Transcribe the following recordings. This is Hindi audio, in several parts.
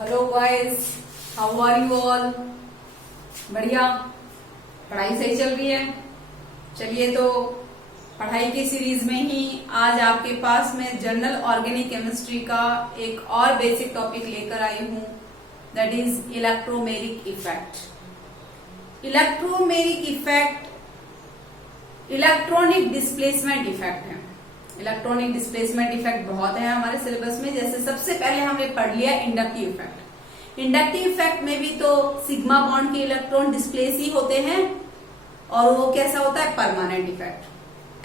Hello guys, how are you all. बढ़िया, पढ़ाई सही चल रही है। चलिए, तो पढ़ाई की सीरीज में ही आज आपके पास मैं जनरल ऑर्गेनिक केमिस्ट्री का एक और बेसिक टॉपिक लेकर आई हूं, that is electromeric effect. Electromeric effect electronic displacement effect है। इलेक्ट्रॉनिक डिस्प्लेसमेंट इफेक्ट बहुत है हमारे सिलेबस में। जैसे सबसे पहले हमने पढ़ लिया इंडक्टिव इफेक्ट। इंडक्टिव इफेक्ट में भी तो सिग्मा बॉन्ड के इलेक्ट्रॉन डिस्प्लेस ही होते हैं, और वो कैसा होता है, परमानेंट इफेक्ट।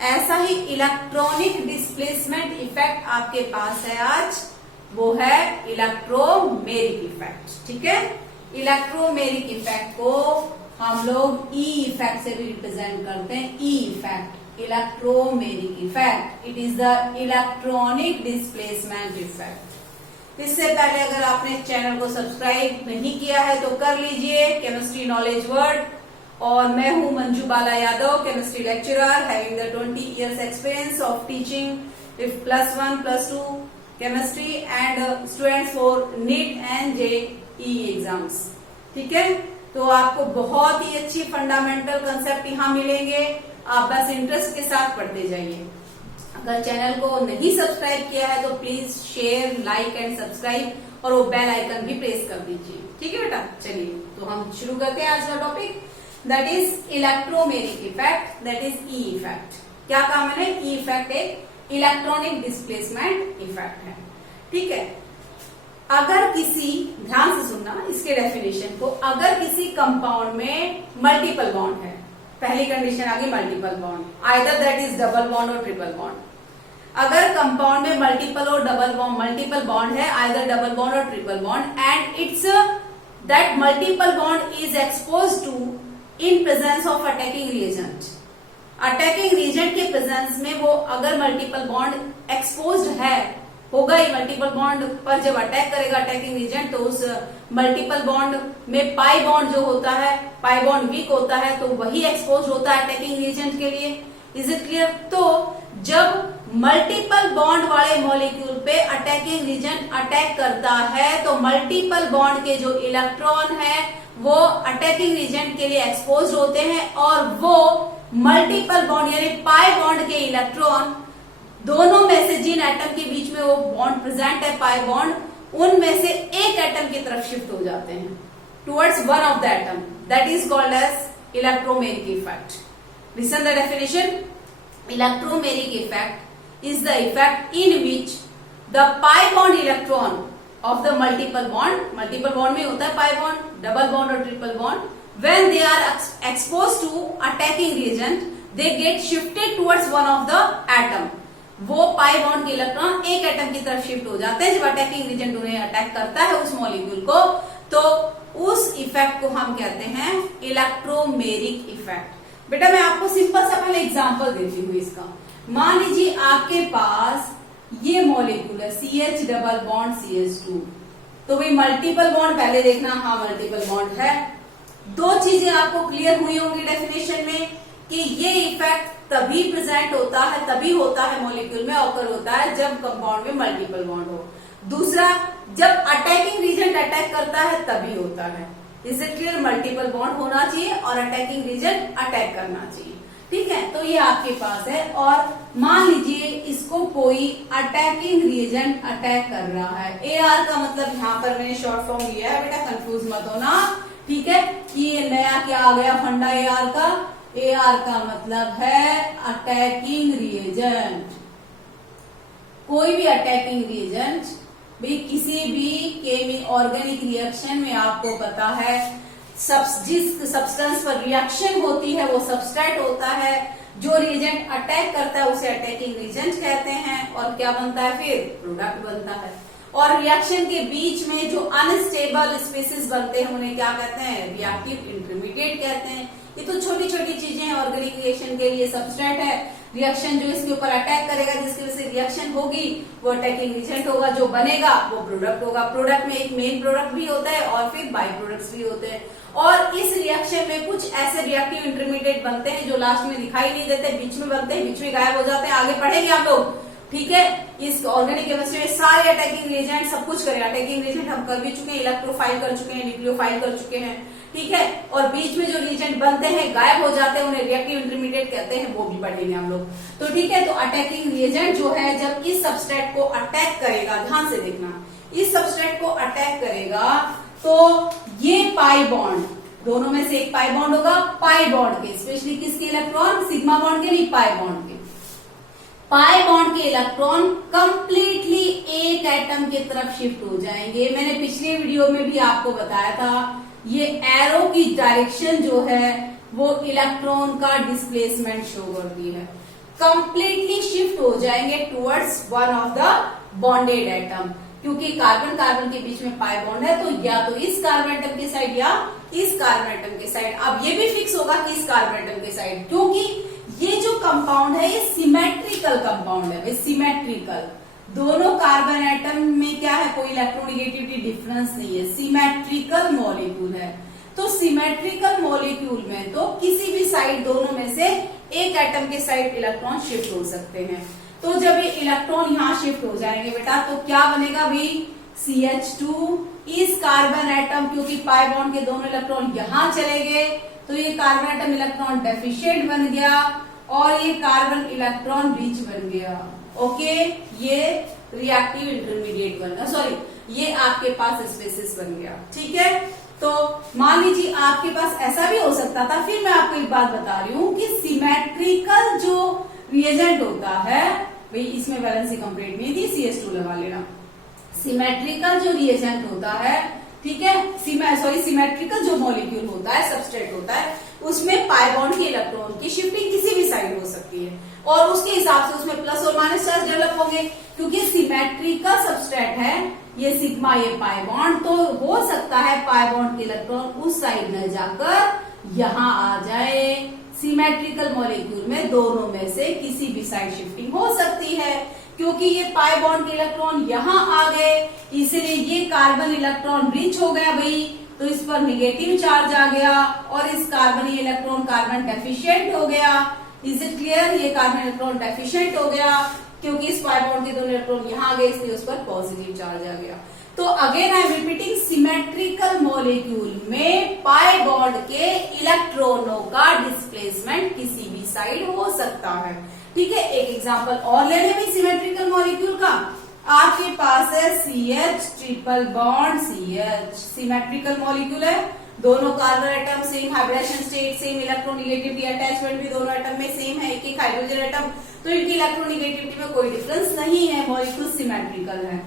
ऐसा ही इलेक्ट्रॉनिक डिस्प्लेसमेंट इफेक्ट आपके पास है आज, वो है इलेक्ट्रोमेरिक इफेक्ट। ठीक है, इलेक्ट्रोमेरिक इफेक्ट को हम लोग ई इफेक्ट से भी रिप्रेजेंट करते हैं। E effect, electromeric effect, it is the electronic displacement effect. इससे पहले अगर आपने चैनल को सब्सक्राइब नहीं किया है तो कर लीजिए, केमिस्ट्री नॉलेज वर्ड। और मैं हूं Manju Bala Yadav, chemistry lecturer having the 20 years experience of teaching if +1 +2 chemistry and students for NEET and JEE exams. ठीक है, तो आपको बहुत ही अच्छी फंडामेंटल कंसेप्ट यहाँ मिलेंगे। आप बस इंटरेस्ट के साथ पढ़ते जाइए। अगर चैनल को नहीं सब्सक्राइब किया है तो please share, like and subscribe, और वो बेल आइकन भी प्रेस कर दीजिए। ठीक है बेटा, चलिए तो हम शुरू करते हैं आज का topic, that is electromeric effect, that is E effect. क्या कहा मैंने, ई इफेक्ट एक इलेक्ट्रॉनिक डिस्प्लेसमेंट इफेक्ट है। ठीक है, अगर किसी, ध्यान से सुनना इसके डेफिनेशन को, अगर किसी कंपाउंड में मल्टीपल बॉन्ड है, पहली कंडीशन आ गई multiple bond, either that is double bond और ट्रिपल बॉन्ड। अगर कंपाउंड में मल्टीपल और डबल बॉन्ड, मल्टीपल बॉन्ड है, आइदर डबल बॉन्ड और triple bond, and it's that multiple bond is expose to in presence of attacking reagent. Attacking reagent के प्रेजेंस में वो अगर मल्टीपल बॉन्ड एक्सपोज है, होगा ही, मल्टीपल बॉन्ड पर जब अटैक करेगा अटैकिंग एजेंट, तो उस मल्टीपल बॉन्ड में पाई बॉन्ड जो होता है, पाई बॉन्ड वीक होता है, तो वही एक्सपोज होता है अटैकिंग एजेंट के लिए। Is it clear. तो जब मल्टीपल बॉन्ड वाले मॉलिक्यूल पे अटैकिंग एजेंट अटैक करता है, तो मल्टीपल बॉन्ड के जो इलेक्ट्रॉन है वो अटैकिंग एजेंट के लिए एक्सपोज होते हैं, और वो मल्टीपल बॉन्ड यानी पाई बॉन्ड के इलेक्ट्रॉन, दोनों में से जिन एटम के बीच में वो बॉन्ड प्रेजेंट है, पाई बॉन्ड, उनमें से एक एटम की तरफ शिफ्ट हो जाते हैं towards one of the atom, that is called as electromeric effect. Listen the definition, electromeric effect is the effect in which the pi bond electron of the multiple bond में होता है पाई बॉन्ड, डबल बॉन्ड और triple bond, when they are expose to attacking reagent, they get shifted towards one of the atom. वो पाई बॉन्ड के इलेक्ट्रॉन एक एटम की तरफ शिफ्ट हो जाते हैं जब अटैकिंग एजेंट उन्हें अटैक करता है, उस मॉलिक्यूल को। तो उस इफेक्ट को हम कहते हैं इलेक्ट्रोमेरिक इफेक्ट। बेटा मैं आपको सिंपल सा पहले एग्जांपल देती हूँ इसका। मान लीजिए आपके पास ये मॉलिक्यूल है CH डबल बॉन्ड CH2, तो भाई मल्टीपल बॉन्ड पहले देखना, हाँ मल्टीपल बॉन्ड है। दो चीजें आपको क्लियर हुई होंगी डेफिनेशन में कि ये इफेक्ट तभी प्रेजेंट होता है, तभी होता है मॉलिक्यूल में ऑकर होता है जब कंपाउंड में मल्टीपल बॉन्ड हो। दूसरा, जब अटैकिंग रीजन अटैक करता है तभी होता है। Is it clear, multiple bond होना चाहिए और अटैकिंग रीजन अटैक करना चाहिए। ठीक है, तो ये आपके पास है, और मान लीजिए इसको कोई अटैकिंग रीजन अटैक कर रहा है। AR का मतलब यहाँ पर मैंने शॉर्ट फॉर्म लिया है, बेटा कंफ्यूज मत होना। ठीक है, कि ये नया क्या आ गया फंडा AR का। AR का मतलब है अटैकिंग रिएजेंट। कोई भी अटैकिंग रिएजेंट भी किसी भी ऑर्गेनिक रिएक्शन में, आपको पता है जिस सब्सटेंस पर रिएक्शन होती है वो सबस्ट्रेट होता है। जो रिएजेंट अटैक करता है उसे अटैकिंग रिएजेंट कहते हैं, और क्या बनता है फिर, प्रोडक्ट बनता है। और रिएक्शन के बीच में जो अनस्टेबल स्पेसिस बनते हैं उन्हें क्या कहते हैं, रिएक्टिव इंटरमीडिएट कहते हैं। ये तो छोटी छोटी चीजें हैं ऑर्गेनिक रिएक्शन के लिए। सबस्ट्रेट है, रिएक्शन जो इसके ऊपर अटैक करेगा, जिसकी वजह से रिएक्शन होगी, वो अटैकिंग एजेंट होगा, जो बनेगा वो प्रोडक्ट होगा। प्रोडक्ट में एक मेन प्रोडक्ट भी होता है और फिर बाई प्रोडक्ट्स भी होते हैं। और इस रिएक्शन में कुछ ऐसे रिएक्टिव इंटरमीडिएट बनते हैं जो लास्ट में दिखाई नहीं देते, बीच में बनते हैं, बीच में गायब हो जाते हैं। आगे पढ़ेंगे आप लोग, ठीक है। इस ऑर्गेनिक केमिस्ट्री में सारे अटैकिंग रिएजेंट सब कुछ करेगा। अटैकिंग रिएजेंट हम कर भी चुके हैं, इलेक्ट्रोफाइल कर चुके हैं, न्यूक्लियोफाइल कर चुके हैं, ठीक है। और बीच में जो रिएजेंट बनते हैं, गायब हो जाते हैं, उन्हें रिएक्टिव इंटरमीडिएट कहते हैं, वो भी पढ़ेंगे हम लोग। तो ठीक है, तो अटैकिंग रिएजेंट जो है जब इस सबस्ट्रेट को अटैक करेगा, ध्यान से देखना, इस सबस्ट्रेट को अटैक करेगा तो ये पाई बॉन्ड, दोनों में से एक पाई बॉन्ड होगा, पाई बॉन्ड के, स्पेशली किसके इलेक्ट्रॉन, सिग्मा बॉन्ड के नहीं, पाई बॉन्ड के। पाई बॉन्ड के इलेक्ट्रॉन कंप्लीटली एक एटम की तरफ शिफ्ट हो जाएंगे। मैंने पिछले वीडियो में भी आपको बताया था, ये एरो की डायरेक्शन जो है वो इलेक्ट्रॉन का डिस्प्लेसमेंट शो करती है। कंप्लीटली शिफ्ट हो जाएंगे towards one of the bonded atom, क्योंकि कार्बन कार्बन के बीच में पाई बॉन्ड है, तो या तो इस कार्बन एटम के साइड या इस कार्बन एटम के साइड। अब ये भी फिक्स होगा कि इस कार्बन एटम के साइड, क्योंकि ये जो कंपाउंड है ये सिमेट्रिकल कंपाउंड है, सिमेट्रिकल। दोनों कार्बन एटम में क्या है, कोई इलेक्ट्रोनेगेटिविटी डिफरेंस नहीं है, सिमेट्रिकल मॉलिक्यूल है। तो सिमेट्रिकल मॉलिक्यूल में तो किसी भी साइड, दोनों में से एक एटम के साइड इलेक्ट्रॉन शिफ्ट हो सकते हैं। तो जब ये इलेक्ट्रॉन यहाँ शिफ्ट हो जाएंगे बेटा, तो क्या बनेगा भाई, CH2 इस कार्बन एटम, क्योंकि पाई बॉन्ड के दोनों इलेक्ट्रॉन यहाँ चले गए, तो ये कार्बन एटम इलेक्ट्रॉन डेफिशिएंट बन गया और ये कार्बन इलेक्ट्रॉन रिच बन गया। ओके, ये रिएक्टिव इंटरमीडिएट बन गया, सॉरी ये आपके पास स्पेसिस बन गया, ठीक है। तो मान लीजिए आपके पास ऐसा भी हो सकता था, फिर मैं आपको एक बात बता रही हूँ कि सिमेट्रिकल जो रिएजेंट होता है, भाई इसमें वैलेंसी कंप्लीट नहीं थी, CH2 लगा लेना। सिमेट्रिकल जो रिएजेंट होता है, ठीक है, सिमेट्रिकल जो मॉलिक्यूल होता है, सबस्ट्रेट होता है, उसमें पाई बॉन्ड के इलेक्ट्रॉन की शिफ्टिंग किसी भी साइड हो सकती है और उसके हिसाब से उसमें प्लस और माइनस चार्ज डेवलप होंगे। क्योंकि सिमेट्रिकल सबस्ट्रेट है, ये सिग्मा, ये पाई बॉन्ड, तो हो सकता है पाई बॉन्ड के इलेक्ट्रॉन उस साइड न जाकर यहाँ आ जाए। सिमेट्रिकल मॉलिक्यूल में दोनों में से किसी भी साइड शिफ्टिंग हो सकती है, क्योंकि ये पाई बॉन्ड के इलेक्ट्रॉन यहाँ आ गए, इसलिए ये कार्बन इलेक्ट्रॉन रिच हो गया भाई, तो इस पर निगेटिव चार्ज आ गया और इस कार्बन इलेक्ट्रॉन कार्बन डेफिशिएंट हो गया। इज इट क्लियर, ये कार्बन इलेक्ट्रॉन डेफिशिएंट हो गया क्योंकि इस पाई बॉन्ड के दोनों इलेक्ट्रॉन यहाँ आ गए, इसलिए उस पर पॉजिटिव चार्ज आ गया। तो again I am repeating, symmetrical molecule में पाई बॉन्ड के इलेक्ट्रॉनों का डिस्प्लेसमेंट किसी भी साइड हो सकता है, ठीक है। एक एग्जांपल और ले लें सिमेट्रिकल मॉलिक्यूल का। आपके पास है CH triple bond CH, symmetrical molecule है, दोनों carbon atom same hybridization state, same electronegativity, attachment भी दोनों एटम में सेम है, एक एक हाइड्रोजन एटम, तो इनकी इलेक्ट्रोनेगेटिविटी में कोई डिफरेंस नहीं है, मॉलिक्यूल सिमेट्रिकल है।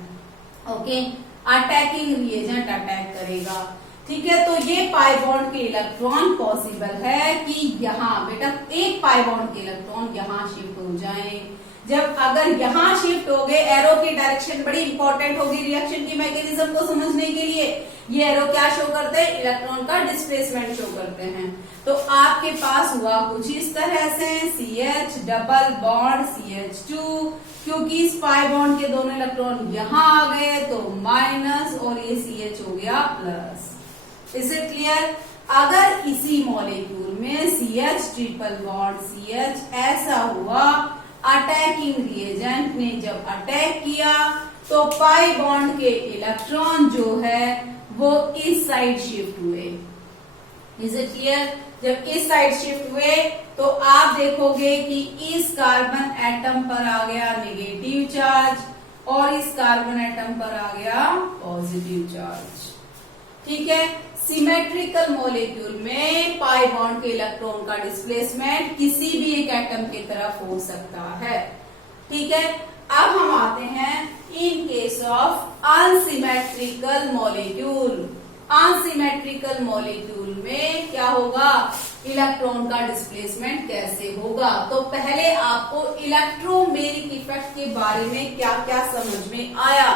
ओके, अटैकिंग रिएजेंट अटैक करेगा, ठीक है। तो ये पाई बॉन्ड के इलेक्ट्रॉन पॉसिबल है कि यहाँ बेटा एक पाई बॉन्ड के इलेक्ट्रॉन यहाँ शिफ्ट हो जाए। जब अगर यहाँ शिफ्ट हो गए, एरो की डायरेक्शन बड़ी इंपॉर्टेंट होगी रिएक्शन की मैकेनिज्म को समझने के लिए। ये एरो क्या शो करते हैं, इलेक्ट्रॉन का डिस्प्लेसमेंट शो करते हैं। तो आपके पास हुआ कुछ इस तरह से, CH डबल बॉन्ड CH2, क्योंकि इस पाई बॉन्ड के दोनों इलेक्ट्रॉन यहाँ आ गए तो माइनस और ये CH हो गया प्लस। Is it clear. अगर इसी मॉलिक्यूल में CH ट्रिपल बॉन्ड CH ऐसा हुआ, अटैकिंग रिएजेंट ने जब अटैक किया तो पाई बॉन्ड के इलेक्ट्रॉन जो है वो इस साइड शिफ्ट हुए। Is it clear. जब इस साइड शिफ्ट हुए तो आप देखोगे कि इस कार्बन एटम पर आ गया नेगेटिव चार्ज और इस कार्बन एटम पर आ गया पॉजिटिव चार्ज, ठीक है। सिमेट्रिकल मॉलिक्यूल में पाई बॉन्ड के इलेक्ट्रॉन का डिस्प्लेसमेंट किसी भी एक एटम की तरफ हो सकता है, ठीक है। अब हम आते हैं in case of unsymmetrical molecule. Unsymmetrical molecule में क्या होगा, इलेक्ट्रॉन का डिस्प्लेसमेंट कैसे होगा। तो पहले आपको इलेक्ट्रोमेरिक इफेक्ट के बारे में क्या क्या समझ में आया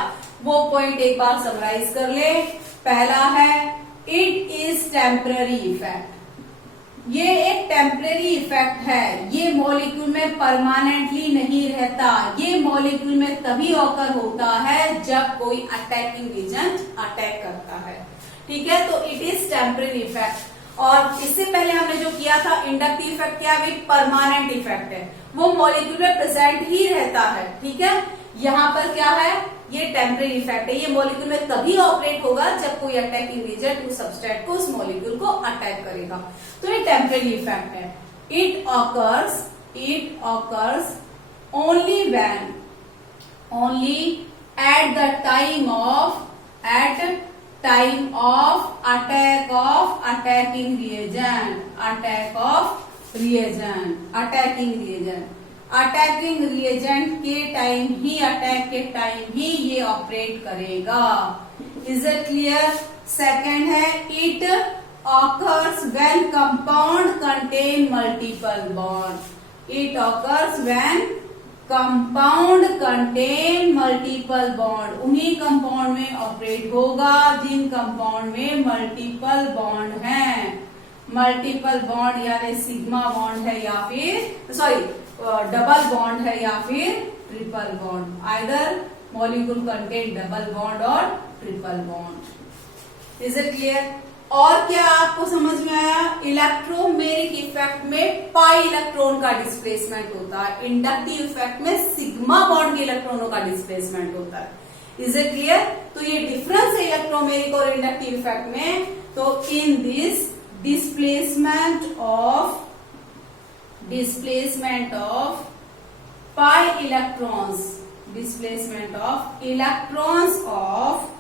वो पॉइंट एक बार समराइज कर ले। पहला है इट इज टेम्पररी इफेक्ट, ये एक टेम्पररी इफेक्ट है, ये मॉलिक्यूल में परमानेंटली नहीं रहता, ये मॉलिक्यूल में तभी ऑकर होता है जब कोई अटैकिंग एजेंट अटैक करता है, ठीक है। तो इट इज टेम्पररी इफेक्ट। और इससे पहले हमने जो किया था इंडक्टिव इफेक्ट क्या है, परमानेंट इफेक्ट है, वो मॉलिक्यूल में प्रेजेंट ही रहता है। ठीक है, यहाँ पर क्या है, ये टेम्परेरी इफेक्ट है, ये मॉलिक्यूल में तभी ऑपरेट होगा जब कोई अटैकिंग एजेंट उस सबस्ट्रेट को, उस मॉलिक्यूल को अटैक करेगा, तो ये टेम्परेरी इफेक्ट है। It occurs only when, only at the time of attack of attacking reagent, attacking reagent के टाइम ही, अटैक के टाइम ही ये ऑपरेट करेगा। Is it clear? सेकेंड है it occurs when compound contain multiple bond, it occurs when compound contain multiple bond, उन्हीं कंपाउंड में ऑपरेट होगा जिन कंपाउंड में मल्टीपल बॉन्ड हैं। मल्टीपल बॉन्ड यानी सिग्मा बॉन्ड है या फिर डबल बॉन्ड है या फिर triple bond, either molecule contain double bond और triple bond. Is it clear? और क्या आपको समझ में आया? इलेक्ट्रोमेरिक इफेक्ट में पाई इलेक्ट्रॉन का डिस्प्लेसमेंट होता है, इंडक्टिव इफेक्ट में सिग्मा बॉन्ड के इलेक्ट्रॉनों का डिस्प्लेसमेंट होता है। Is it clear? तो ये डिफरेंस है इलेक्ट्रोमेरिक और इंडक्टिव इफेक्ट में। तो in this displacement of pi electrons of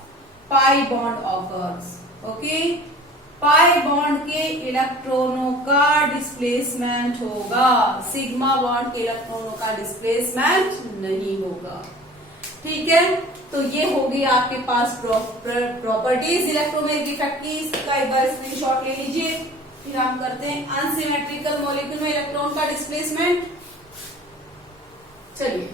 pi bond occurs. Okay, pi bond के इलेक्ट्रॉनों का डिस्प्लेसमेंट होगा, सिग्मा बॉन्ड के इलेक्ट्रॉनों का डिस्प्लेसमेंट नहीं होगा। ठीक है, तो ये होगी आपके पास प्रॉपर्टीज इलेक्ट्रोमेरिक इफेक्ट की। इसका एक बार स्क्रीनशॉट ले लीजिए, फिर हम करते हैं अनसिमेट्रिकल मॉलिक्यूल में इलेक्ट्रॉन का डिस्प्लेसमेंट। चलिए,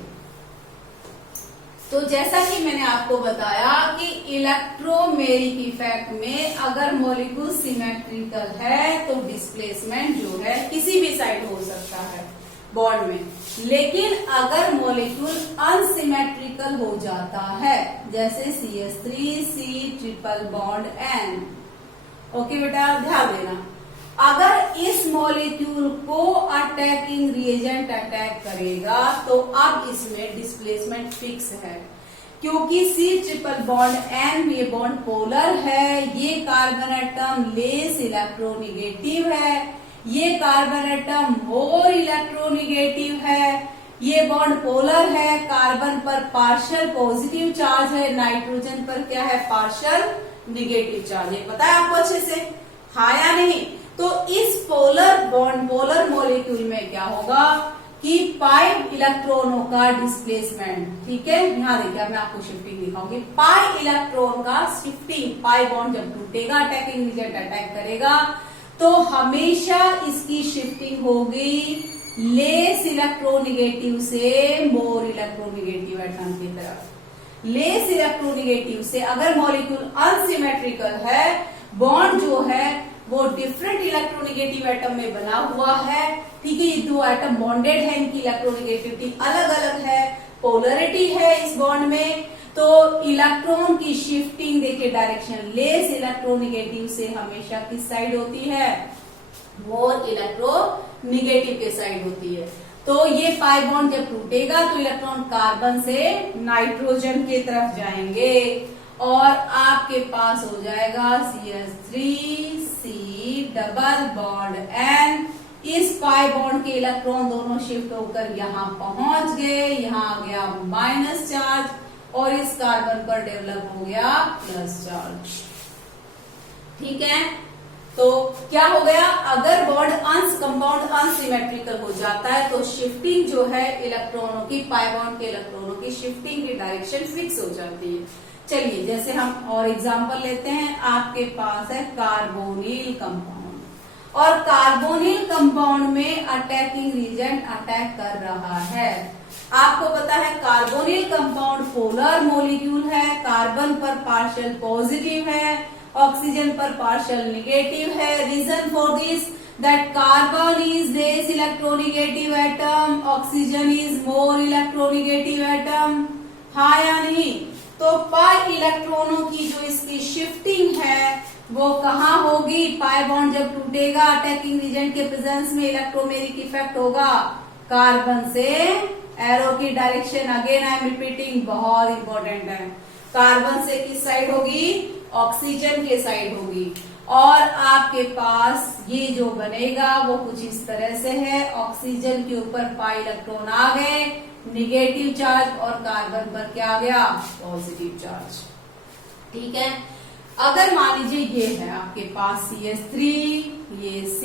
तो जैसा कि मैंने आपको बताया कि इलेक्ट्रोमेरिक इफेक्ट में अगर मॉलिक्यूल सिमेट्रिकल है तो डिस्प्लेसमेंट जो है किसी भी साइड हो सकता है बॉन्ड में, लेकिन अगर मॉलिक्यूल अनसिमेट्रिकल हो जाता है जैसे CH3C triple bond N, okay बेटा ध्यान देना, अगर इस मॉलिक्यूल को अटैकिंग रिएजेंट अटैक करेगा तो अब इसमें डिस्प्लेसमेंट फिक्स है, क्योंकि C ट्रिपल बॉन्ड N ये बॉन्ड पोलर है, ये कार्बन एटम लेस इलेक्ट्रोनिगेटिव है, ये कार्बन एटम मोर इलेक्ट्रोनिगेटिव है, ये बॉन्ड पोलर है, कार्बन पर पार्शियल पॉजिटिव चार्ज है, नाइट्रोजन पर क्या है, पार्शियल निगेटिव चार्ज है। पता है आपको अच्छे से, हाँ या नहीं? तो इस पोलर मॉलिक्यूल में क्या होगा कि पाई इलेक्ट्रॉनों का डिस्प्लेसमेंट, ठीक है, यहां देखिए मैं आपको शिफ्टिंग दिखाऊंगी, पाई इलेक्ट्रॉन का शिफ्टिंग, पाई बॉन्ड जब टूटेगा अटैकिंग एजेंट अटैक करेगा तो हमेशा इसकी शिफ्टिंग होगी लेस इलेक्ट्रोनिगेटिव से मोर इलेक्ट्रोनिगेटिव एटम की तरफ। लेस इलेक्ट्रोनिगेटिव से, अगर मॉलिक्यूल अनसिमेट्रिकल है, बॉन्ड जो है वो डिफरेंट इलेक्ट्रोनिगेटिव एटम में बना हुआ है, ठीक है, ये दो एटम बॉन्डेड है, इनकी इलेक्ट्रोनिगेटिविटी अलग अलग है, पोलरिटी है इस बॉन्ड में, तो इलेक्ट्रॉन की शिफ्टिंग देखिए डायरेक्शन लेस इलेक्ट्रोनिगेटिव से हमेशा किस साइड होती है, मोर इलेक्ट्रोनिगेटिव के साइड होती है। तो ये पाई बॉन्ड जब टूटेगा तो इलेक्ट्रॉन कार्बन से नाइट्रोजन की तरफ जाएंगे और आपके पास हो जाएगा CH3C डबल बॉन्ड N। इस पाई बॉन्ड के इलेक्ट्रॉन दोनों शिफ्ट होकर यहाँ पहुंच गए, यहाँ आ गया माइनस चार्ज और इस कार्बन पर डेवलप हो गया प्लस चार्ज। ठीक है, तो क्या हो गया, अगर बॉन्ड कंपाउंड अनसिमेट्रिकल हो जाता है तो शिफ्टिंग जो है इलेक्ट्रॉनों की, पाई बॉन्ड के इलेक्ट्रॉनों की शिफ्टिंग की डायरेक्शन फिक्स हो जाती है। चलिए जैसे हम और एग्जांपल लेते हैं, आपके पास है कार्बोनिल कंपाउंड और कार्बोनिल कंपाउंड में अटैकिंग रिएजेंट अटैक कर रहा है। आपको पता है कार्बोनिल कंपाउंड पोलर मॉलिक्यूल है, कार्बन पर पार्शियल पॉजिटिव है, ऑक्सीजन पर पार्शियल निगेटिव है। Reason for this that carbon is less electronegative atom, oxygen is more electronegative atom, हाँ या नहीं? तो पाई इलेक्ट्रॉनों की जो इसकी शिफ्टिंग है वो कहाँ होगी? पाई बॉन्ड जब टूटेगा अटैकिंग रीजन के प्रेजेंस में इलेक्ट्रोमेरिक इफेक्ट होगा कार्बन से। एरो की direction again I am repeating, बहुत इंपॉर्टेंट है। कार्बन से किस साइड होगी? ऑक्सीजन के साइड होगी। और आपके पास ये जो बनेगा वो कुछ इस तरह से है। ऑक्सीजन के ऊपर पाई इलेक्ट्रॉन आ गए, निगेटिव चार्ज, और कार्बन पर क्या आ गया? Positive charge. ठीक है। अगर मान लीजिए ये है आपके पास CH3, ये C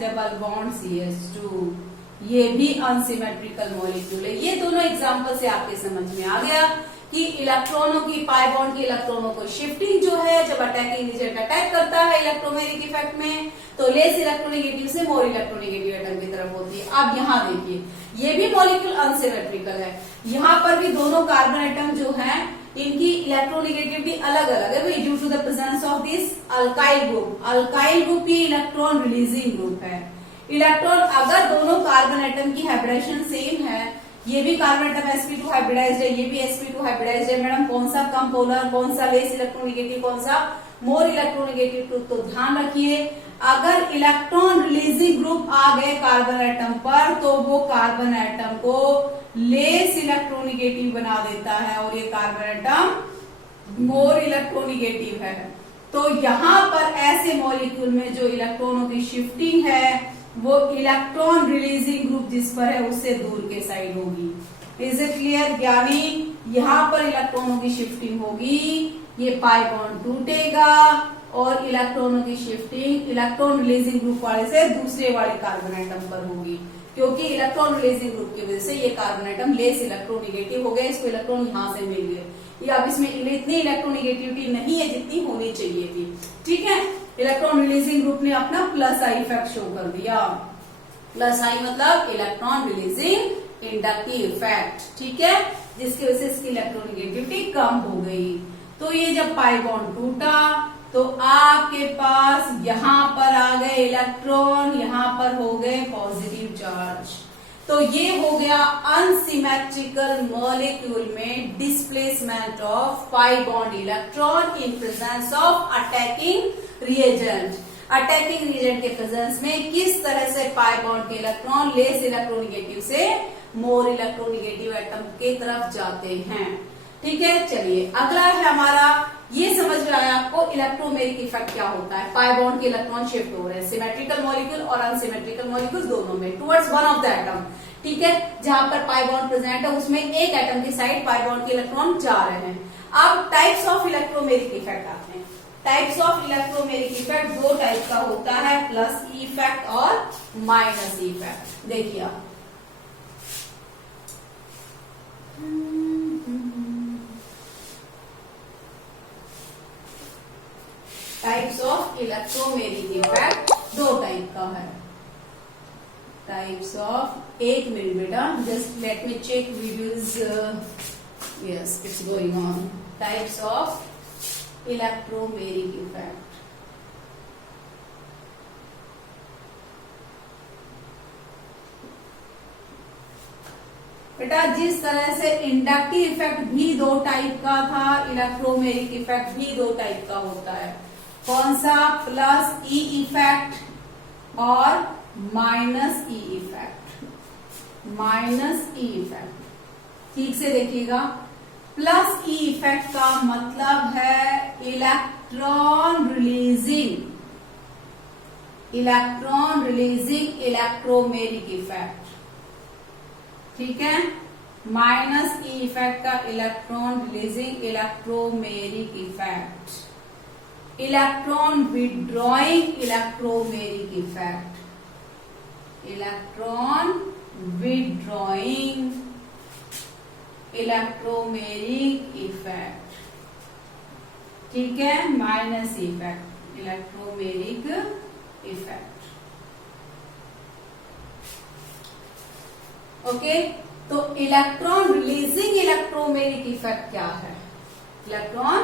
डबल बॉन्ड CH2, ये भी अनसिमेट्रिकल मॉलिक्यूल है। ये दोनों एग्जांपल से आपके समझ में आ गया कि इलेक्ट्रॉनों की, पाई बॉन्ड की इलेक्ट्रॉनों को शिफ्टिंग जो है जब अटैकिंग एजेंट अटैक करता है इलेक्ट्रोमेरिक इफेक्ट में, तो लेस इलेक्ट्रोनेगेटिव से मोर इलेक्ट्रोनेगेटिव एटम की तरफ होती है। अब यहाँ देखिए, ये भी मॉलिक्यूल अनसिमेट्रिकल है। यहाँ पर भी दोनों कार्बन एटम जो है इनकी इलेक्ट्रोनेगेटिविटी अलग अलग है, due to the presence of this alkyl group. Alkyl group ही इलेक्ट्रॉन रिलीजिंग ग्रुप है। इलेक्ट्रॉन, अगर दोनों कार्बन एटम की हाइब्रिडेशन सेम है, ये भी कार्बन एटम sp2 हाइब्रिडाइज्ड है, ये भी sp2 हाइब्रिडाइज्ड है, मैडम कौन सा कम पोलर, कौन सा लेस इलेक्ट्रोनेगेटिव, कौन सा मोर इलेक्ट्रोनेगेटिव, तो ध्यान रखिए अगर इलेक्ट्रॉन रिलीजिंग ग्रुप आ गए कार्बन एटम पर तो वो कार्बन एटम को लेस इलेक्ट्रोनेगेटिव बना देता है और ये कार्बन एटम मोर इलेक्ट्रोनेगेटिव है। तो यहाँ पर ऐसे मॉलिक्यूल में जो इलेक्ट्रॉनों की शिफ्टिंग है वो इलेक्ट्रॉन रिलीजिंग ग्रुप जिस पर है उससे दूर के साइड होगी। Is it clear? यानी यहाँ पर इलेक्ट्रॉनों की शिफ्टिंग होगी, ये पाई बॉन्ड टूटेगा और इलेक्ट्रॉनों की शिफ्टिंग इलेक्ट्रॉन रिलीजिंग ग्रुप वाले से दूसरे वाले कार्बन एटम पर होगी, क्योंकि इलेक्ट्रॉन रिलीजिंग ग्रुप की वजह से ये कार्बन एटम लेस इलेक्ट्रोनेगेटिव हो गए, इसको इलेक्ट्रॉन यहाँ से मिल गए। या अब इसमें इतनी इलेक्ट्रोनेगेटिविटी नहीं है जितनी होनी चाहिए थी। ठीक है। इलेक्ट्रॉन रिलीजिंग ग्रुप ने अपना प्लस आई इफेक्ट शो कर दिया। प्लस आई मतलब इलेक्ट्रॉन रिलीजिंग इंडक्टिव इफेक्ट। ठीक है, जिसकी वजह से इसकी इलेक्ट्रोनेगेटिविटी कम हो गई। तो ये जब पाई बॉन्ड टूटा तो आपके पास यहाँ पर आ गए इलेक्ट्रॉन, यहाँ पर हो गए पॉजिटिव चार्ज। तो ये हो गया अनसिमेट्रिकल मॉलिक्यूल में displacement of pi bond electron in presence of attacking reagent. Attacking reagent के प्रेजेंस में किस तरह से पाई बॉन्ड के इलेक्ट्रॉन लेस इलेक्ट्रोनेगेटिव से मोर इलेक्ट्रोनेगेटिव एटम के तरफ जाते हैं। ठीक है, चलिए अगला है हमारा, ये समझ में आया आपको इलेक्ट्रोमेरिक इफेक्ट क्या होता है। पाई बॉन्ड के इलेक्ट्रॉन शिफ्ट हो रहे हैं सिमेट्रिकल मॉलिक्यूल और अनसिमेट्रिकल मॉलिक्यूल दोनों में towards one of the atom. ठीक है, जहां पर पाई बॉन्ड प्रेजेंट है उसमें एक एटम की साइड पाई बॉन्ड के इलेक्ट्रॉन जा रहे हैं। अब टाइप्स ऑफ इलेक्ट्रोमेरिक इफेक्ट आते हैं। टाइप्स ऑफ इलेक्ट्रोमेरिक इफेक्ट दो टाइप का होता है, प्लस ई इफेक्ट और माइनस ई इफेक्ट। देखिए आप टाइप्स ऑफ इलेक्ट्रोमेरिक इफेक्ट दो टाइप का है। टाइप्स ऑफ, एक मिनट बेटा, just let me check videos, yes it's going on. Types of electromeric effect. बेटा जिस तरह से इंडक्टिव इफेक्ट भी दो टाइप का था, इलेक्ट्रोमेरिक इफेक्ट भी दो टाइप का होता है। कौन सा? प्लस ई इफेक्ट और minus E effect. Minus E effect ठीक से देखिएगा। प्लस ई इफेक्ट का मतलब है इलेक्ट्रॉन रिलीजिंग इलेक्ट्रोमेरिक इफेक्ट। ठीक है, माइनस ई इफेक्ट का electron releasing electromeric effect. Electron withdrawing electromeric effect. Electron withdrawing electromeric effect. ठीक है, minus effect electromeric effect. Okay, तो इलेक्ट्रॉन रिलीजिंग इलेक्ट्रोमेरिक इफेक्ट क्या है? इलेक्ट्रॉन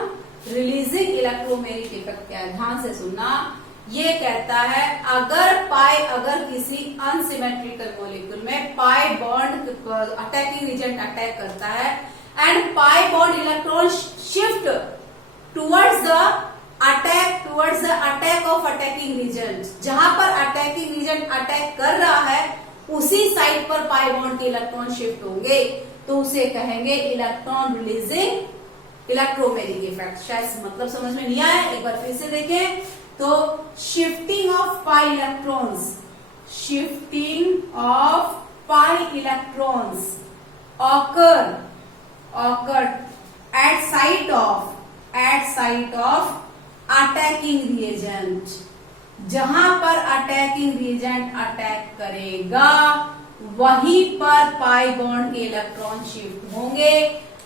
रिलीजिंग इलेक्ट्रोमेरिक इफेक्ट क्या है? ध्यान से सुनना। ये कहता है अगर किसी अनसिमेट्रिकल मॉलिक्यूल में pi bond attacking agent attack करता है and pi bond electron shift towards the attack attack कर रहा है उसी साइड पर पाई बॉन्ड के इलेक्ट्रॉन शिफ्ट होंगे, तो उसे कहेंगे इलेक्ट्रॉन रिलीजिंग इलेक्ट्रोमेरिक इफेक्ट। शायद मतलब समझ में नहीं आया, एक बार फिर से देखें तो shifting of pi electrons, shifting of pi electrons occur at site of attacking reagent। जहां पर अटैकिंग रिएजेंट अटैक करेगा वहीं पर पाई बॉन्ड के इलेक्ट्रॉन शिफ्ट होंगे।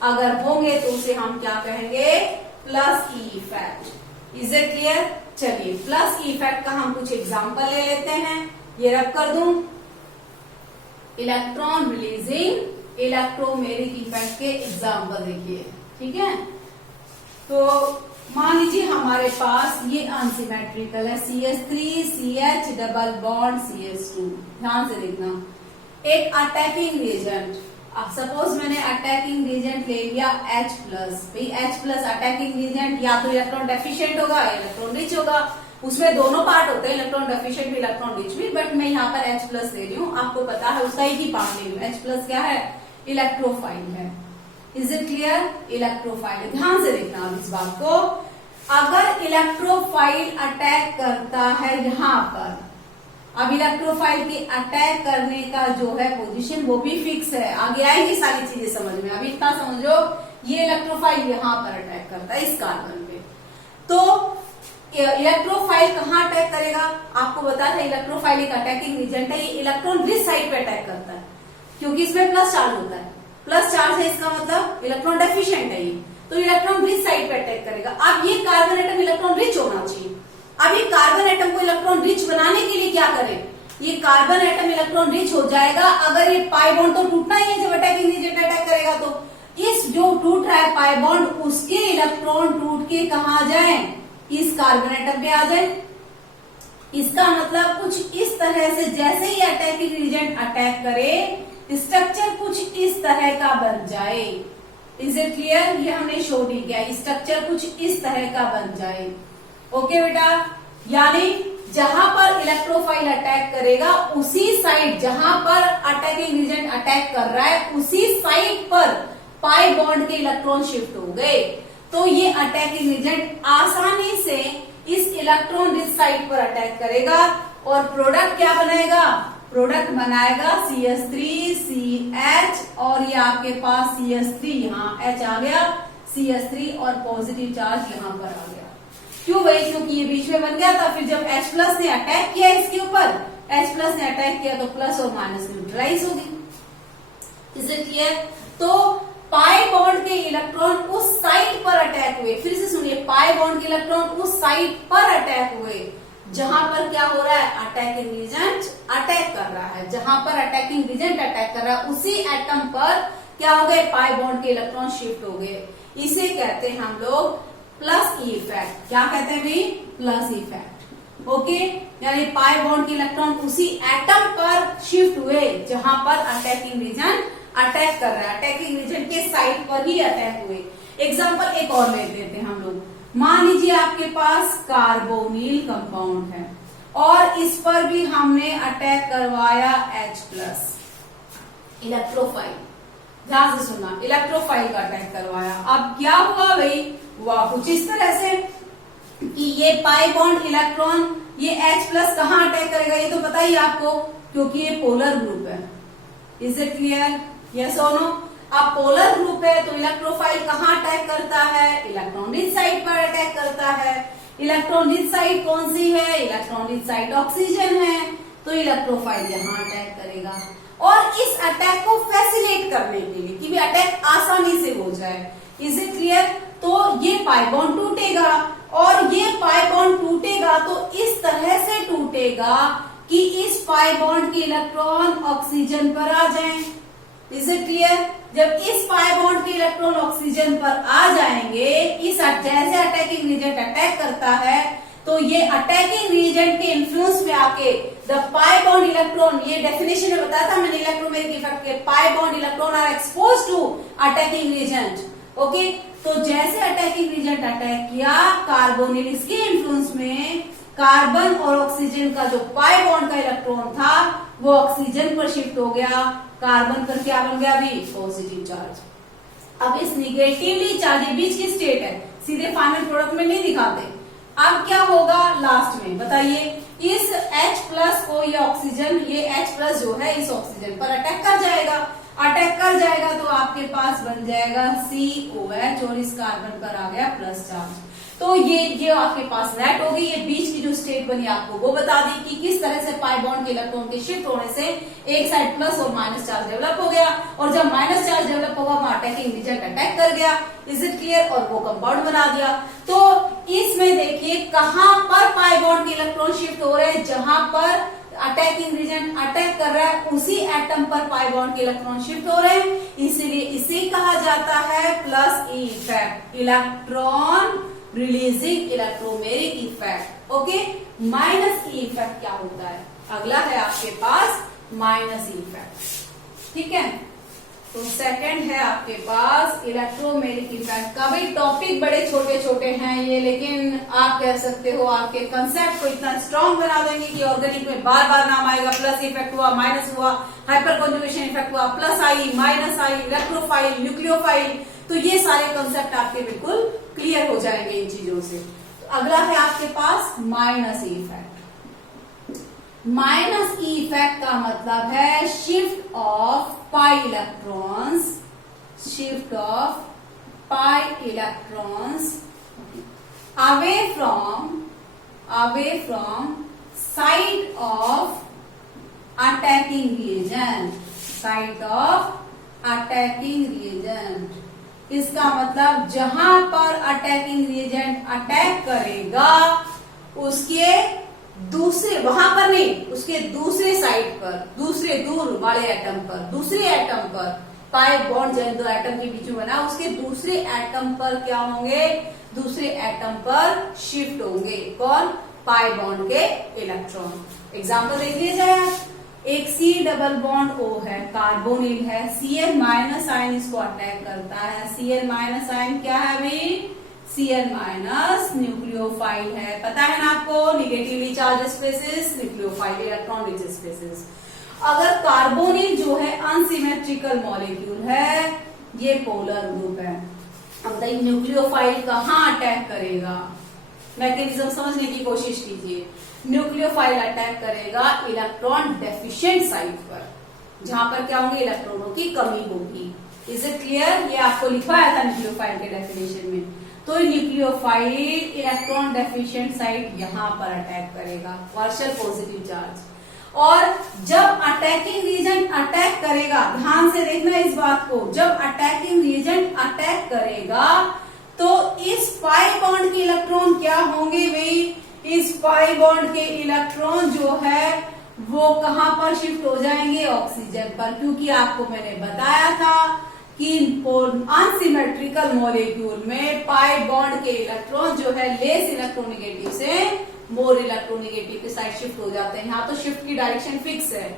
अगर होंगे तो उसे हम क्या कहेंगे, plus E effect. Is it clear? चलिए प्लस ई इफेक्ट का हम कुछ एग्जांपल ले लेते हैं। ये रब कर दूं, इलेक्ट्रॉन रिलीजिंग इलेक्ट्रोमेरिक इफेक्ट के एग्जाम्पल देखिए, ठीक है। तो मान लीजिए हमारे पास ये अनसिमेट्रिकल है, CH3 CH double bond CH2। ध्यान से देखना, एक अटैकिंग रिएजेंट, सपोज मैंने अटैकिंग रिएजेंट ले लिया H प्लस। भाई H प्लस अटैकिंग रिएजेंट या तो इलेक्ट्रॉन डेफिशिएंट होगा या इलेक्ट्रॉन रिच होगा, उसमें दोनों पार्ट होते हैं, इलेक्ट्रॉन डेफिशिएंट भी इलेक्ट्रॉन रिच भी। बट मैं यहाँ पर H प्लस ले रही हूँ, आपको पता है उसका एक ही पार्ट ले रही हूँ। H प्लस क्या है, इलेक्ट्रोफाइल है। Is it clear? इलेक्ट्रोफाइल। ध्यान से देखना अब इस बात को, अगर इलेक्ट्रोफाइल अटैक करता है यहाँ पर, अब इलेक्ट्रोफाइल की अटैक करने का जो है पोजीशन वो भी फिक्स है, आगे आएगी सारी चीजें समझ में। अभी इतना समझो, ये इलेक्ट्रोफाइल यहाँ पर अटैक करता है इस कार्बन पे, तो इलेक्ट्रोफाइल कहाँ अटैक करेगा, आपको बता था इलेक्ट्रोफाइल एक अटैकिंग रिएजेंट है, ये इलेक्ट्रॉन रिच साइड पे अटैक करता है क्योंकि इसमें प्लस चार्ज होता है। प्लस चार्ज है इसका मतलब इलेक्ट्रॉन डेफिशिएंट है ये, तो इलेक्ट्रॉन रिच साइड पे अटैक करेगा। अब ये कार्बन एटम इलेक्ट्रॉन रिच होना चाहिए। अब ये कार्बन एटम को इलेक्ट्रॉन रिच बनाने के लिए क्या करें, ये कार्बन एटम इलेक्ट्रॉन रिच हो जाएगा अगर ये पाई बॉन्ड तो टूटना ही है जब अटैकिंग रिएजेंट अटैक करेगा। तो इस जो टूट रहा है पाई बॉन्ड, उसके इलेक्ट्रॉन टूट के कहा जाए, इस कार्बन एटम पे आ जाए। इसका मतलब कुछ इस तरह से, जैसे ही अटैकिंग रिएजेंट अटैक करे स्ट्रक्चर कुछ इस तरह का बन जाए। Is it clear? ये हमने शो नहीं किया, स्ट्रक्चर कुछ इस तरह का बन जाए। ओके बेटा, यानी जहां पर इलेक्ट्रोफाइल अटैक करेगा उसी साइड जहां पर अटैकिंग रिएजेंट अटैक कर रहा है उसी साइड पर पाई बॉन्ड के इलेक्ट्रॉन शिफ्ट हो गए, तो ये अटैकिंग रिएजेंट आसानी से इस इलेक्ट्रॉन रिच साइड पर अटैक करेगा और प्रोडक्ट क्या बनाएगा, प्रोडक्ट बनाएगा CH3CH और ये आपके पास CH3, यहाँ H आ गया, CH3 और पॉजिटिव चार्ज यहाँ पर आ गया। क्यों भाई? क्योंकि ये बीच में बन गया था, फिर जब H प्लस ने अटैक किया इसके ऊपर, H प्लस ने अटैक किया तो प्लस और माइनस न्यूट्रलाइज होगी। Is it clear? तो पाई बॉन्ड के इलेक्ट्रॉन उस साइड पर अटैक हुए, फिर से सुनिए, पाई बॉन्ड के इलेक्ट्रॉन उस साइड पर अटैक हुए जहां पर क्या हो रहा है, अटैकिंग रिएजेंट अटैक कर रहा है। जहां पर अटैकिंग रिएजेंट अटैक कर रहा है उसी एटम पर क्या हो गए, पाई बॉन्ड के इलेक्ट्रॉन शिफ्ट हो गए। इसे कहते हैं हम लोग प्लस ई इफेक्ट। क्या कहते हैं भाई? Plus effect. ओके, यानी पाई बॉन्ड के इलेक्ट्रॉन उसी एटम पर शिफ्ट हुए जहां पर अटैकिंग रिएजेंट अटैक कर रहा है, अटैकिंग रिएजेंट के साइड पर ही अटैक हुए। एग्जाम्पल एक और ले लेते हैं हम लोग। मान लीजिए आपके पास कार्बोनिल कंपाउंड है और इस पर भी हमने अटैक करवाया H प्लस, इलेक्ट्रोफाइल। ध्यान से सुनना, इलेक्ट्रोफाइल का अटैक करवाया। अब क्या हुआ भाई, हुआ कुछ इस तरह से कि ये पाई बॉन्ड इलेक्ट्रॉन ये H प्लस कहाँ अटैक करेगा, ये तो पता ही आपको, क्योंकि ये पोलर ग्रुप है। Is it clear? यस और नो? अब पोलर ग्रुप है तो इलेक्ट्रोफाइल कहाँ अटैक करता है, इलेक्ट्रॉन रिच साइड पर अटैक करता है। इलेक्ट्रॉन रिच साइड कौन सी है, इलेक्ट्रॉन रिच साइड ऑक्सीजन है, तो इलेक्ट्रोफाइल यहाँ अटैक करेगा। और इस अटैक को फैसिलिटेट करने के लिए कि भी अटैक आसानी से हो जाए, इज इट क्लियर? तो ये पाई बॉन्ड टूटेगा और ये पाई बॉन्ड टूटेगा तो इस तरह से टूटेगा कि इस पाई बॉन्ड के इलेक्ट्रॉन ऑक्सीजन पर आ जाएं। Is it clear? जब इस पाई बॉन्ड के इलेक्ट्रॉन ऑक्सीजन पर आ जाएंगे, इस जैसे अटैकिंग रिएजेंट अटैक करता है तो ये अटैकिंग रिएजेंट के इन्फ्लुएंस में आके द पाई बॉन्ड इलेक्ट्रॉन, ये डेफिनेशन में बताया था मैंने इलेक्ट्रोमेरिक इफेक्ट के, pi bond electron are expose to attacking reagent. Okay, तो जैसे अटैकिंग रिएजेंट अटैक किया कार्बोनिल, इसके इन्फ्लुएंस में कार्बन और ऑक्सीजन का जो पाई बॉन्ड का इलेक्ट्रॉन था वो ऑक्सीजन पर शिफ्ट हो गया, कार्बन पर क्या बन गया अभी पॉजिटिव चार्ज। अब इस निगेटिवली चार्ज बीच की स्टेट है, सीधे फाइनल प्रोडक्ट में नहीं दिखाते। अब क्या होगा लास्ट में बताइए, इस H प्लस को ये ऑक्सीजन, ये H प्लस जो है इस ऑक्सीजन पर अटैक कर जाएगा, अटैक कर जाएगा तो आपके पास बन जाएगा COH और इस कार्बन पर आ गया प्लस चार्ज। तो ये आपके पास नेट हो गई, ये बीच की जो स्टेट बनी आपको वो बता दी कि किस तरह से पाई बॉन्ड के इलेक्ट्रॉन के शिफ्ट होने से एक साइड प्लस और माइनस चार्ज डेवलप हो गया, और जब माइनस चार्ज डेवलप होगा वहां अटैकिंग रिजल्ट अटैक कर गया। Is it clear? और वो कंपाउंड बना दिया। तो इसमें देखिए कहां पर पाई बॉन्ड के इलेक्ट्रॉन शिफ्ट हो रहे हैं, जहां पर अटैकिंग रीजन अटैक कर रहा है उसी एटम पर पाई बॉन्ड के इलेक्ट्रॉन शिफ्ट हो रहे हैं, इसीलिए इसे कहा जाता है plus E effect, electron releasing electromeric effect. Okay, minus E effect क्या होता है? अगला है आपके पास माइनस ई इफेक्ट। ठीक है, तो सेकंड है आपके पास इलेक्ट्रोमेरिक इफेक्ट का। भाई टॉपिक बड़े छोटे छोटे हैं ये, लेकिन आप कह सकते हो आपके कंसेप्ट को इतना स्ट्रांग बना देंगे कि ऑर्गेनिक में बार बार नाम आएगा। प्लस इफेक्ट हुआ, माइनस हुआ, हाइपर कॉन्जुगेशन इफेक्ट हुआ, प्लस आई, माइनस आई, इलेक्ट्रोफाइल, न्यूक्लियोफाइल, तो ये सारे कंसेप्ट आपके बिल्कुल क्लियर हो जाएंगे इन चीजों से। तो अगला है आपके पास minus effect. Minus E effect का मतलब है shift of pi electrons, shift of pi electrons away from side of attacking reagent, side of attacking reagent. इसका मतलब जहां पर अटैकिंग रिएजेंट अटैक करेगा उसके दूसरे, वहां पर नहीं, उसके दूसरे साइड पर, दूसरे दूर वाले एटम पर, दूसरे एटम पर पाई बॉन्ड जो दो एटम के बीच में बना उसके दूसरे एटम पर क्या होंगे, दूसरे एटम पर शिफ्ट होंगे। कौन? पाई बॉन्ड के इलेक्ट्रॉन। एग्जाम्पल देख लीजिए, एक C डबल बॉन्ड O है, कार्बोनिल है, Cl माइनस आयन इसको अटैक करता है। Cl माइनस आयन क्या है भाई? Cl माइनस न्यूक्लियोफाइल है, पता है ना आपको, negatively charge species, nucleophile electron rich species. अगर कार्बोनिल जो है अनसिमेट्रिकल मॉलिक्यूल है, ये पोलर ग्रुप है, अब बताइए न्यूक्लियोफाइल कहाँ अटैक करेगा? मैकेनिज्म समझने की कोशिश कीजिए। न्यूक्लियोफाइल अटैक करेगा इलेक्ट्रॉन डेफिशिएंट साइट पर, जहां पर क्या होंगे, इलेक्ट्रॉनों की कमी होगी। Is it clear? ये आपको लिखवाया था न्यूक्लियोफाइल के डेफिनेशन में। तो न्यूक्लियोफाइल इलेक्ट्रॉन डेफिशिएंट साइट यहां पर अटैक करेगा, पार्शियल पॉजिटिव चार्ज। और जब अटैकिंग रीजन अटैक करेगा, ध्यान से देखना इस बात को, जब अटैकिंग रीजन अटैक करेगा तो इस पाई बॉन्ड के इलेक्ट्रॉन क्या होंगे भाई? इस पाई बॉन्ड के इलेक्ट्रॉन जो है वो कहां पर शिफ्ट हो जाएंगे? ऑक्सीजन पर, क्योंकि आपको मैंने बताया था कि अनसिमेट्रिकल मॉलिक्यूल में पाई बॉन्ड के इलेक्ट्रॉन जो है लेस इलेक्ट्रोनिगेटिव से मोर इलेक्ट्रोनिगेटिव के साइड शिफ्ट हो जाते हैं। यहाँ तो शिफ्ट की डायरेक्शन फिक्स है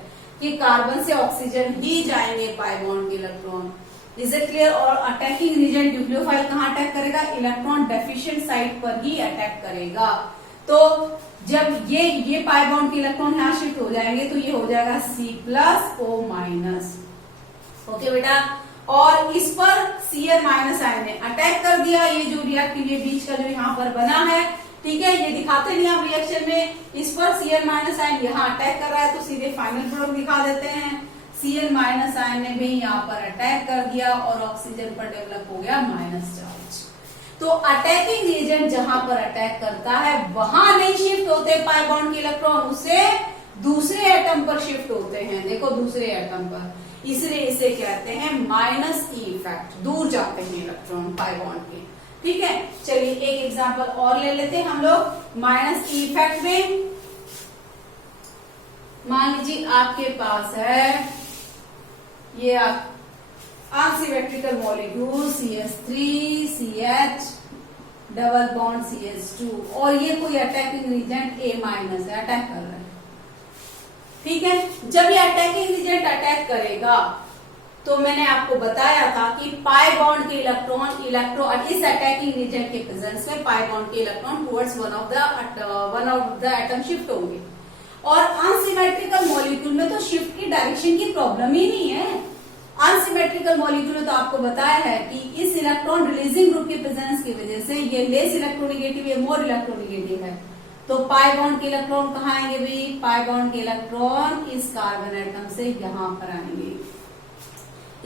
कि कार्बन से ऑक्सीजन ही जाएंगे पाई बॉन्ड के इलेक्ट्रॉन। Is it clear? और अटैकिंग रीजन न्यूक्लियोफाइल कहाँ अटैक करेगा? इलेक्ट्रॉन डेफिशिएंट साइट पर ही अटैक करेगा। तो जब ये पाई बॉन्ड के इलेक्ट्रॉन यहाँ शिफ्ट हो जाएंगे तो ये हो जाएगा C+O-। ओके बेटा, और इस पर Cl माइनस आयन ने अटैक कर दिया, ये जो रिएक्टिव ये बीच का जो यहाँ पर बना है, ठीक है, ये दिखाते नहीं आप रिएक्शन में, इस पर Cl माइनस आयन यहाँ अटैक कर रहा है तो सीधे फाइनल प्रोडक्ट दिखा देते हैं। Cl माइनस आयन ने भी यहाँ पर अटैक कर दिया और ऑक्सीजन पर डेवलप हो गया माइनस चार्ज। तो अटैकिंग एजेंट जहां पर अटैक करता है वहां नहीं शिफ्ट होते पाई बॉन्ड के इलेक्ट्रॉन, उससे दूसरे एटम पर शिफ्ट होते हैं। देखो दूसरे एटम पर, इसलिए इसे कहते हैं माइनस ई इफेक्ट, दूर जाते हैं इलेक्ट्रॉन पाई बॉन्ड के। ठीक है, चलिए एक एग्जांपल और ले लेते हैं हम लोग माइनस ई इफेक्ट में। मान लीजिए आपके पास है ये unsymmetrical molecule CH3 CH double bond CH2 और ये कोई अटैकिंग रीजेंट A- है, अटैक कर रहा है। ठीक है, जब ये अटैकिंग रीजेंट अटैक करेगा तो मैंने आपको बताया था कि पाई बॉन्ड के इलेक्ट्रॉन इस अटैकिंग रीजन के प्रेजेंस में पाई बॉन्ड के electron towards one of the atom shift होंगे। और अनसिमेट्रिकल मॉलिक्यूल में तो शिफ्ट की डायरेक्शन की प्रॉब्लम ही नहीं है। अनसिमेट्रिकल मॉलिक्यूल में तो आपको बताया है कि इस इलेक्ट्रॉन रिलीजिंग ग्रुप की प्रेजेंस की वजह से ये लेस इलेक्ट्रोनिगेटिव या मोर इलेक्ट्रोनिगेटिव है। तो पाई बॉन्ड के इलेक्ट्रॉन कहाँ आएंगे भाई? पाई बॉन्ड के इलेक्ट्रॉन इस कार्बन एटम से यहां पर आएंगे।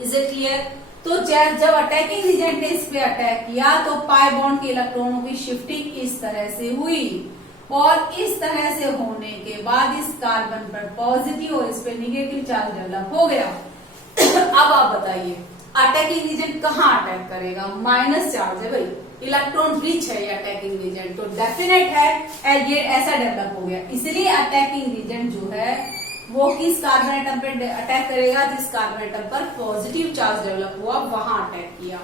Is it clear? तो जब अटैकिंग एजेंट ने इस पे अटैक किया तो पाई बॉन्ड के इलेक्ट्रॉनों की शिफ्टिंग इस तरह से हुई और इस तरह से होने के बाद इस कार्बन पर पॉजिटिव और इस पे निगेटिव चार्ज डेवलप हो गया। अब आप बताइए अटैकिंग एजेंट कहाँ अटैक करेगा? माइनस चार्ज है भाई, इलेक्ट्रॉन रिच है ये अटैकिंग एजेंट, तो डेफिनेट है ये ऐसा डेवलप हो गया। इसलिए अटैकिंग एजेंट जो है वो किस कार्बन एटम पे अटैक करेगा? जिस कार्बन एटम पर पॉजिटिव चार्ज डेवलप हुआ वहां अटैक किया।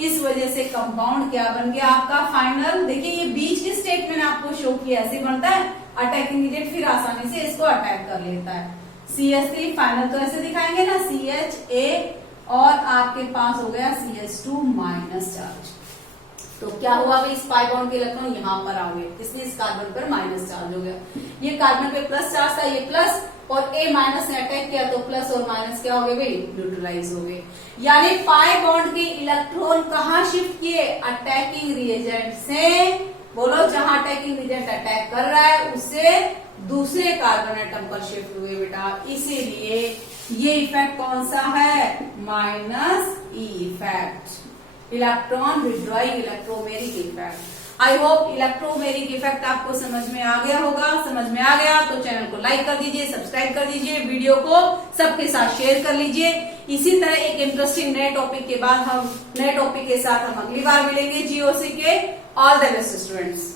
इस वजह से कंपाउंड क्या बन गया आपका फाइनल? देखिए ये बीच की स्टेट मैंने आपको शो किया, ऐसे बनता है अटैकिंग एजेंट, फिर आसानी से इसको अटैक कर लेता है। CH3 फाइनल तो ऐसे दिखाएंगे ना, CHA और आपके पास हो गया CH2 माइनस चार्ज। तो क्या हुआ भाई? इस पाई बॉन्ड के इलेक्ट्रॉन यहाँ पर आ गए, इसलिए इस कार्बन पर माइनस चार्ज हो गया। ये कार्बन पे प्लस चार्ज था, ये प्लस, और A माइनस ने अटैक किया तो प्लस और माइनस क्या हो गए भाई? न्यूट्रलाइज हो गए। यानी पाई बॉन्ड के इलेक्ट्रॉन कहाँ शिफ्ट किए? अटैकिंग रिएजेंट से, बोलो जहां अटैकिंग रिएजेंट अटैक कर रहा है उससे दूसरे कार्बन एटम पर शिफ्ट हुए बेटा। इसीलिए ये इफेक्ट कौन सा है? Minus E effect, electron withdrawing electromeric effect. I hope electromeric effect आपको समझ में आ गया होगा। समझ में आ गया तो चैनल को लाइक कर दीजिए, सब्सक्राइब कर दीजिए, वीडियो को सबके साथ शेयर कर लीजिए। इसी तरह एक इंटरेस्टिंग नए टॉपिक के बाद हम नए टॉपिक के साथ हम अगली बार मिलेंगे जीओसी के। All the best students.